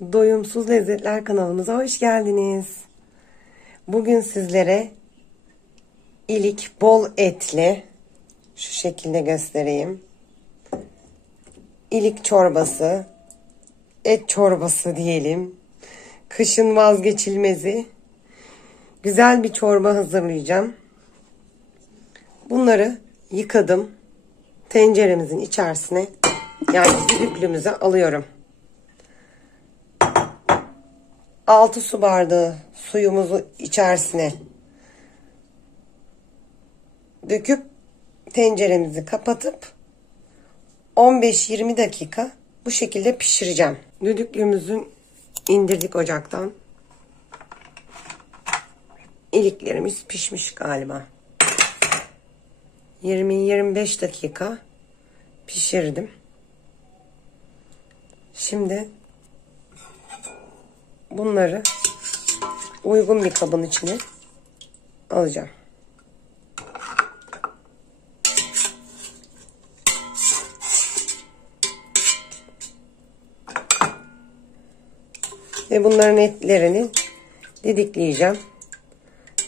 Doyumsuz Lezzetler kanalımıza hoş geldiniz. Bugün sizlere ilik bol etli, şu şekilde göstereyim. İlik çorbası, et çorbası diyelim. Kışın vazgeçilmezi. Güzel bir çorba hazırlayacağım. Bunları yıkadım. Tenceremizin içerisine, yani düdüklümüze alıyorum. 6 su bardağı suyumuzu içerisine döküp tenceremizi kapatıp 15-20 dakika bu şekilde pişireceğim. Düdüklüğümüzü indirdik ocaktan. İliklerimiz pişmiş galiba. 20-25 dakika pişirdim. Şimdi bunları uygun bir kabın içine alacağım. Ve bunların etlerini didikleyeceğim.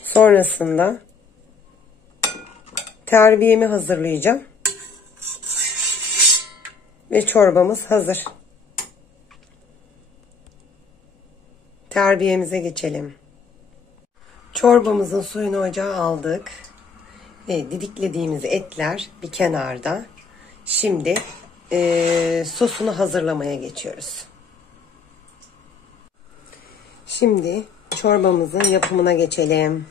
Sonrasında terbiyemi hazırlayacağım. Ve çorbamız hazır. Terbiyemize geçelim. Çorbamızın suyunu ocağa aldık. Ve didiklediğimiz etler bir kenarda. Şimdi sosunu hazırlamaya geçiyoruz. Şimdi çorbamızın yapımına geçelim.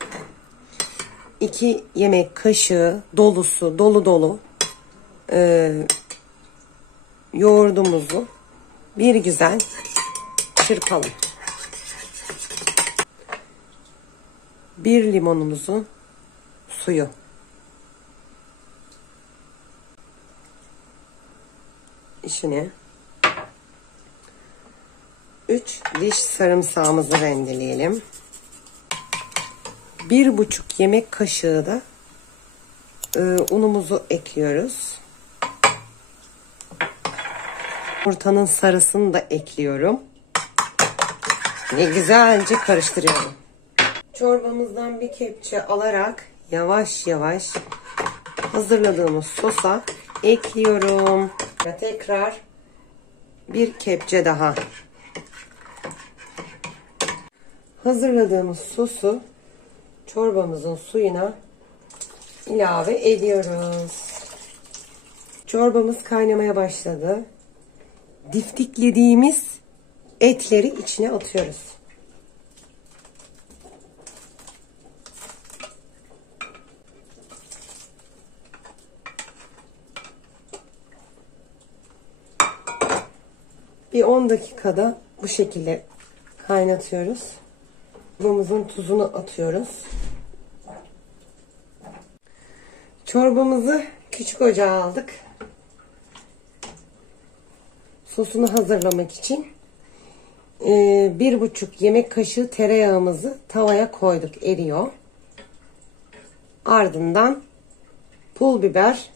2 yemek kaşığı dolusu dolu yoğurdumuzu bir güzel çırpalım. 1 limonumuzun suyu. İçine 3 diş sarımsağımızı rendeleyelim. 1,5 yemek kaşığı da unumuzu ekliyoruz. Yumurtanın sarısını da ekliyorum. Ve güzelce karıştırıyorum. Çorbamızdan bir kepçe alarak yavaş yavaş hazırladığımız sosa ekliyorum. Tekrar bir kepçe daha. Hazırladığımız sosu çorbamızın suyuna ilave ediyoruz. Çorbamız kaynamaya başladı. Diftiklediğimiz etleri içine atıyoruz. Bir 10 dakikada bu şekilde kaynatıyoruz. Çorbamızın tuzunu atıyoruz. Çorbamızı küçük ocağa aldık. Sosunu hazırlamak için 1,5 yemek kaşığı tereyağımızı tavaya koyduk, eriyor. Ardından pul biber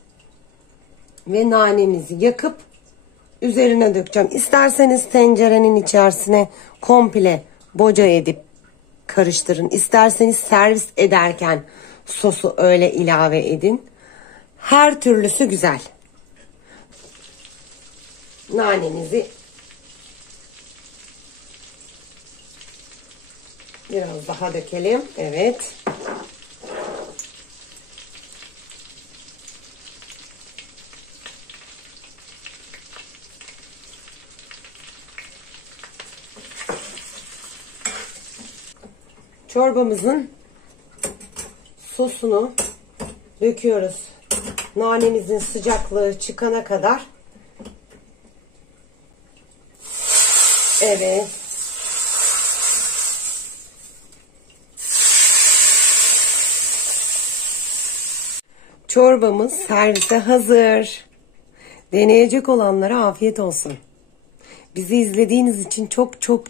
ve nanemizi yakıp üzerine dökeceğim. İsterseniz tencerenin içerisine komple boca edip karıştırın. İsterseniz servis ederken sosu öyle ilave edin. Her türlüsü güzel. Nanemizi biraz daha dökelim. Evet. Çorbamızın sosunu döküyoruz. Nanemizin sıcaklığı çıkana kadar. Evet. Çorbamız servise hazır. Deneyecek olanlara afiyet olsun. Bizi izlediğiniz için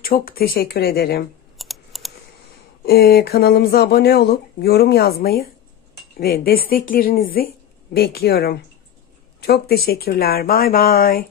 çok teşekkür ederim. Kanalımıza abone olup yorum yazmayı ve desteklerinizi bekliyorum. Çok teşekkürler. Bay bay.